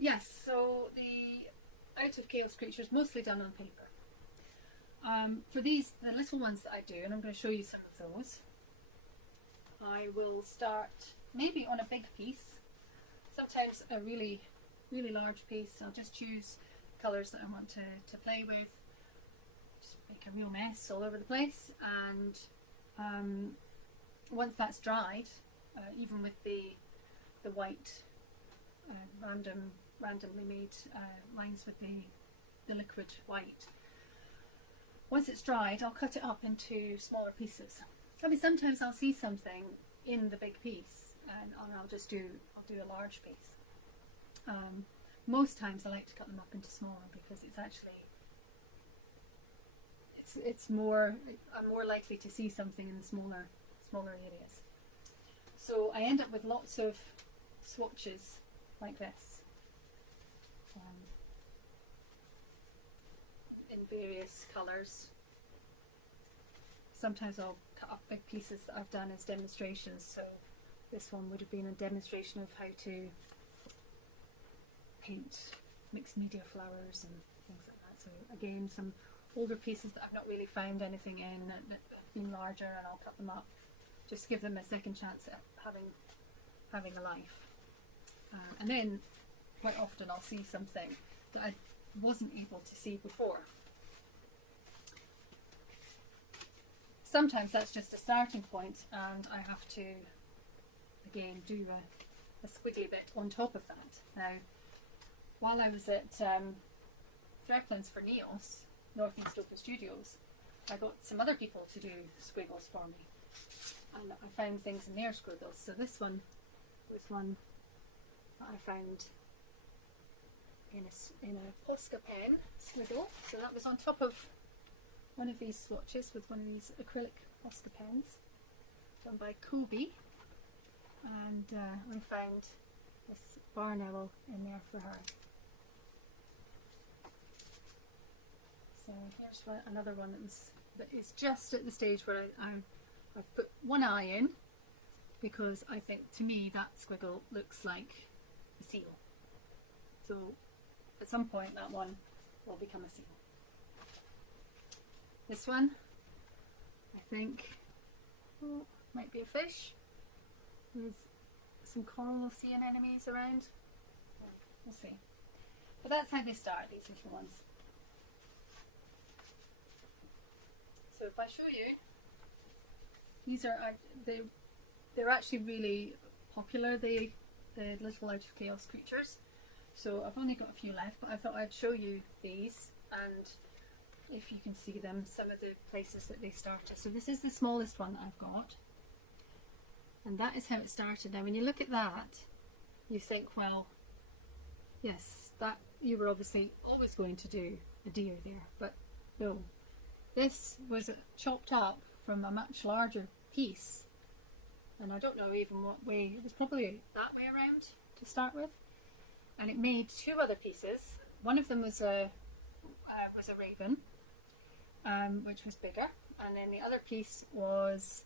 Yes, so the out of chaos creatures mostly done on paper. For these, the little ones that I do, and I'm going to show you some of those, I will start maybe on a big piece, sometimes a really, really large piece. I'll just choose colours that I want to play with, just make a real mess all over the place, and once that's dried, even with the white randomly made lines with the liquid white, once it's dried, I'll cut it up into smaller pieces. I mean, sometimes I'll see something in the big piece, and I'll do a large piece. Most times I like to cut them up into smaller because it's actually it's more, I'm more likely to see something in the smaller areas. So I end up with lots of swatches like this, in various colours. Sometimes I'll cut up big pieces that I've done as demonstrations, so this one would have been a demonstration of how to paint mixed media flowers and things like that. So again, some older pieces that I've not really found anything in that have been larger, and I'll cut them up, just give them a second chance at having a life. And then quite often I'll see something that I wasn't able to see before. Sometimes that's just a starting point, and I have to again do a squiggly bit on top of that. Now, while I was at Threaplands for NEOS, Northeast Open Studios, I got some other people to do squiggles for me, and I found things in their squiggles. So this one was one that I found in a Posca pen squiggle. So that was on top of one of these swatches with one of these acrylic Posca pens done by Kobe, and we found this barn owl in there for her. So here's another one that is just at the stage where I've put one eye in, because I think, to me, that squiggle looks like a seal. So at some point that one will become a seal. This one, I think, might be a fish with some coral sea anemones around. We'll see. But that's how they start, these little ones. So if I show you, these are they're actually really popular, the little out of chaos creatures. So I've only got a few left, but I thought I'd show you these, and if you can see them, some of the places that they started. So this is the smallest one that I've got, and that is how it started. Now when you look at that, you think, well, yes, that you were obviously always going to do a deer there, but no. This was chopped up from a much larger piece, and I don't know even what way, it was probably that way around to start with, and it made two other pieces. One of them was a raven, which was bigger, and then the other piece was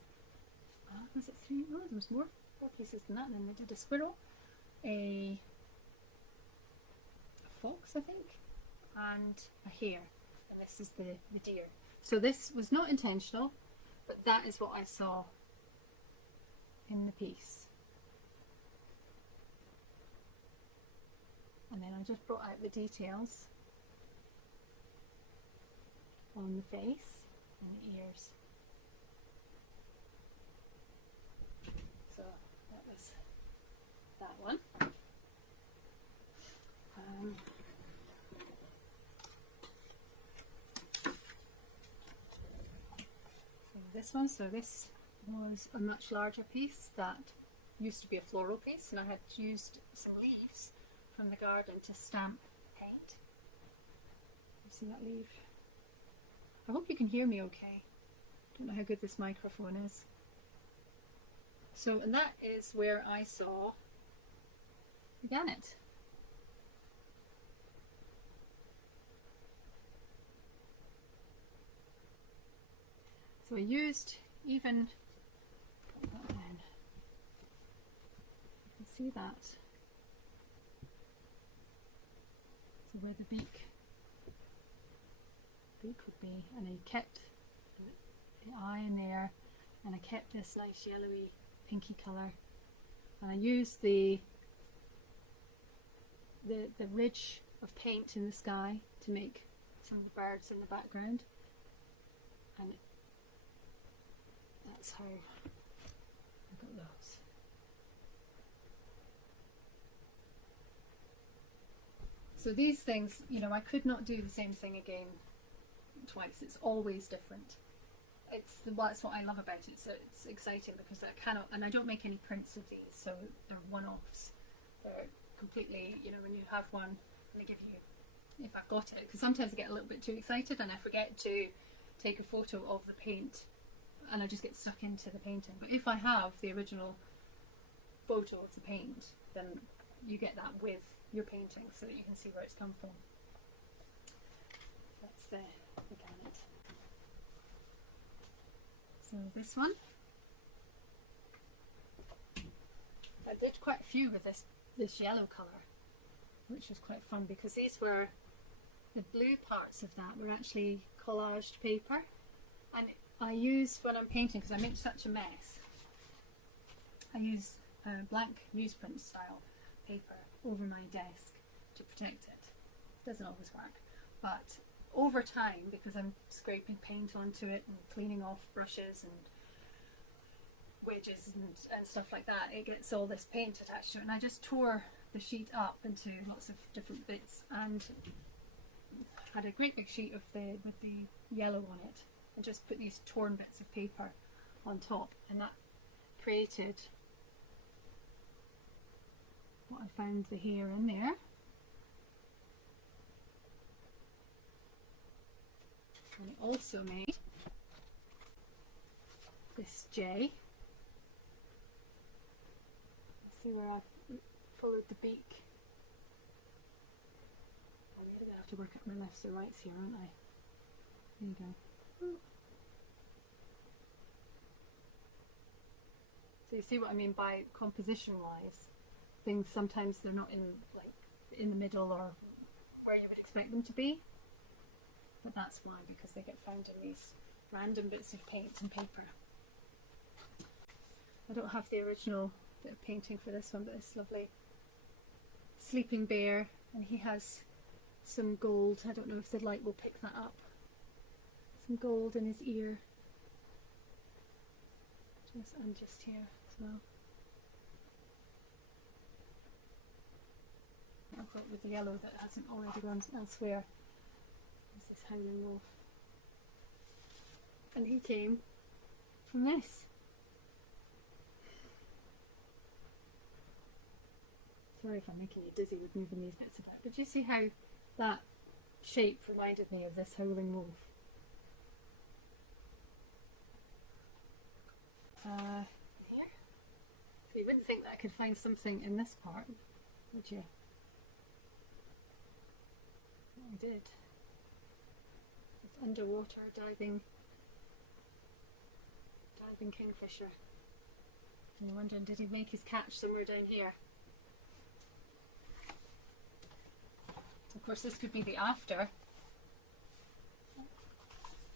it three? Oh, there was four pieces than that. And then they did a squirrel, a fox, I think, and a hare, and this is the deer. So this was not intentional, but that is what I saw in the piece. And then I just brought out the details on the face and the ears. So that was that one. This one, so this was a much larger piece that used to be a floral piece, and I had used some leaves from the garden to stamp paint. You see that leaf? I hope you can hear me okay. Don't know how good this microphone is. So, and that is where I saw the gannet. So I used even, put that down, you can see that. where the beak would be, and I kept the eye in there, and I kept this nice yellowy pinky colour, and I used the ridge of paint in the sky to make some of the birds in the background, and that's how I got those. So these things, you know, I could not do the same thing again twice. It's always different. That's what I love about it. So it's exciting because I cannot, and I don't make any prints of these, so they're one-offs. They're completely, you know, when you have one and they give you, if I've got it, because sometimes I get a little bit too excited and I forget to take a photo of the paint and I just get stuck into the painting. But if I have the original photo of the paint, then you get that with your painting so that you can see where it's come from. That's the garnet. So this one, I did quite a few with this yellow colour, which was quite fun because these were, the blue parts of that were actually collaged paper, and I use, when I'm painting, because I make such a mess, I use blank newsprint style paper over my desk to protect it. Doesn't always work, but over time, because I'm scraping paint onto it and cleaning off brushes and wedges and stuff like that, it gets all this paint attached to it, and I just tore the sheet up into lots of different bits and had a great big sheet of with the yellow on it, and just put these torn bits of paper on top, and that created what I found, the hair in there. And it also made this J. See where I've followed the beak. I'm really going to have to work out my lefts and rights here, aren't I? There you go. So you see what I mean by composition wise. Things sometimes they're not in the middle or where you would expect them to be. But that's why, because they get found in these random bits of paint and paper. I don't have the original bit of painting for this one, but this lovely sleeping bear, and he has some gold. I don't know if the light will pick that up. Some gold in his ear. And just here as well. I've got with the yellow that hasn't already gone elsewhere. This is howling wolf, and he came from this. Sorry if I'm making you dizzy with moving these bits about, but do you see how that shape reminded me of this howling wolf? Here. So you wouldn't think that I could find something in this part, would you? I did. It's underwater diving kingfisher. And you're wondering, did he make his catch somewhere down here? Of course, this could be the after,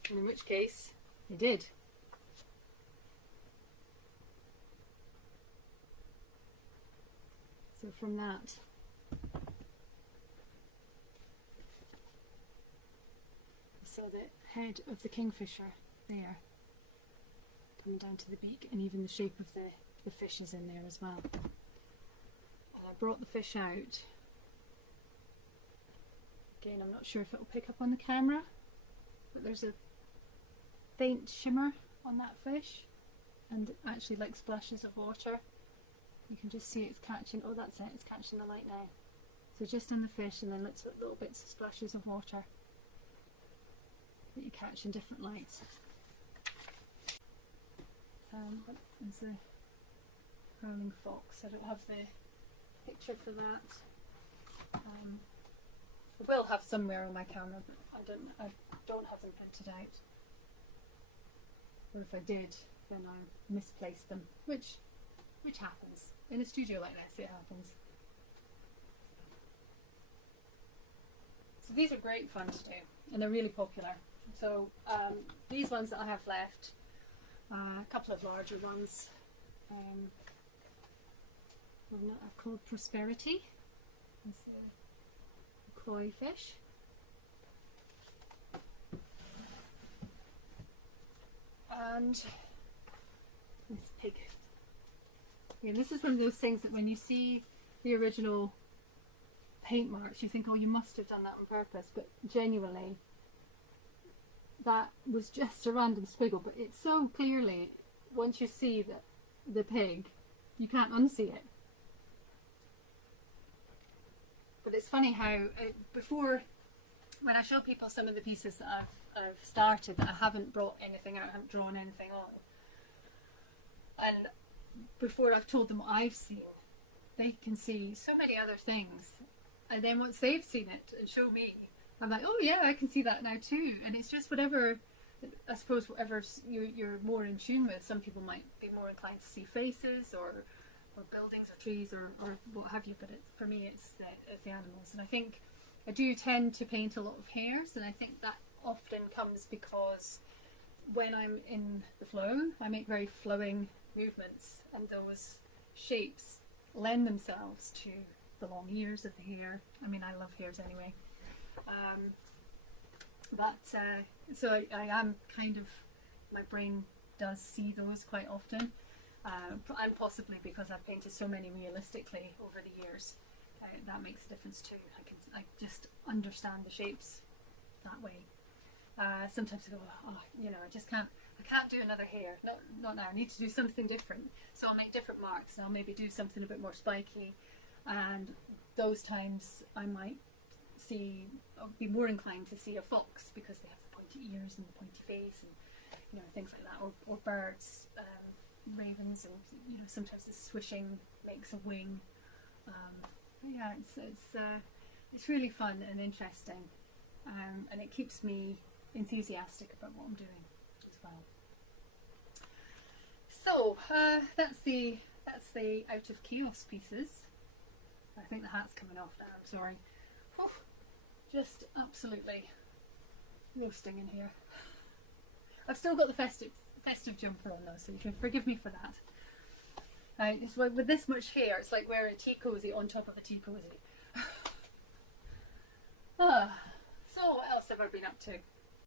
and in which case he did. So from that, so the head of the kingfisher there, coming down to the beak, and even the shape of the fish is in there as well. And I brought the fish out. Again, I'm not sure if it will pick up on the camera, but there's a faint shimmer on that fish, and actually like splashes of water. You can just see it's catching, oh that's it, it's catching the light now. So just on the fish, and then little bits of splashes of water that you catch in different lights. What is the howling fox? I don't have the picture for that. I will have somewhere on my camera, but I don't have them printed out. Or if I did, then I misplaced them, which happens. In a studio like this, it happens. these are great fun to do, and they're really popular. So these ones that I have left, a couple of larger ones, one that I've called Prosperity. It's a koi fish. And this pig. Yeah, this is one of those things that when you see the original paint marks, you think, oh, you must have done that on purpose, but genuinely that was just a random squiggle. But it's so clearly, once you see the pig, you can't unsee it. But it's funny how before, when I show people some of the pieces that I've started that I haven't brought anything out, I haven't drawn anything on, and before I've told them what I've seen, they can see so many other things, and then once they've seen it and show me, I'm like, oh yeah, I can see that now too. And it's just whatever, I suppose, whatever you're more in tune with. Some people might be more inclined to see faces or buildings or trees or what have you, but for me it's the animals. And I think I do tend to paint a lot of hares, and I think that often comes because when I'm in the flow, I make very flowing movements, and those shapes lend themselves to the long ears of the hare. I mean, I love hares anyway. So I am kind of, my brain does see those quite often, and possibly because I've painted so many realistically over the years, that makes a difference too. I just understand the shapes that way. Sometimes I go, oh, you know, I can't do another hare, not now, I need to do something different. So I'll make different marks, and I'll maybe do something a bit more spiky, and those times I might be more inclined to see a fox because they have the pointy ears and the pointy face, and you know, things like that, or birds, ravens, and you know, sometimes the swishing makes a wing. Yeah, it's really fun and interesting, and it keeps me enthusiastic about what I'm doing as well. So that's the out of chaos pieces. I think the hat's coming off now, I'm sorry. Oh, just absolutely roasting in here. I've still got the festive jumper on though, so you can forgive me for that. It's like, with this much hair, it's like wearing a tea cozy on top of a tea cozy. So what else have I been up to?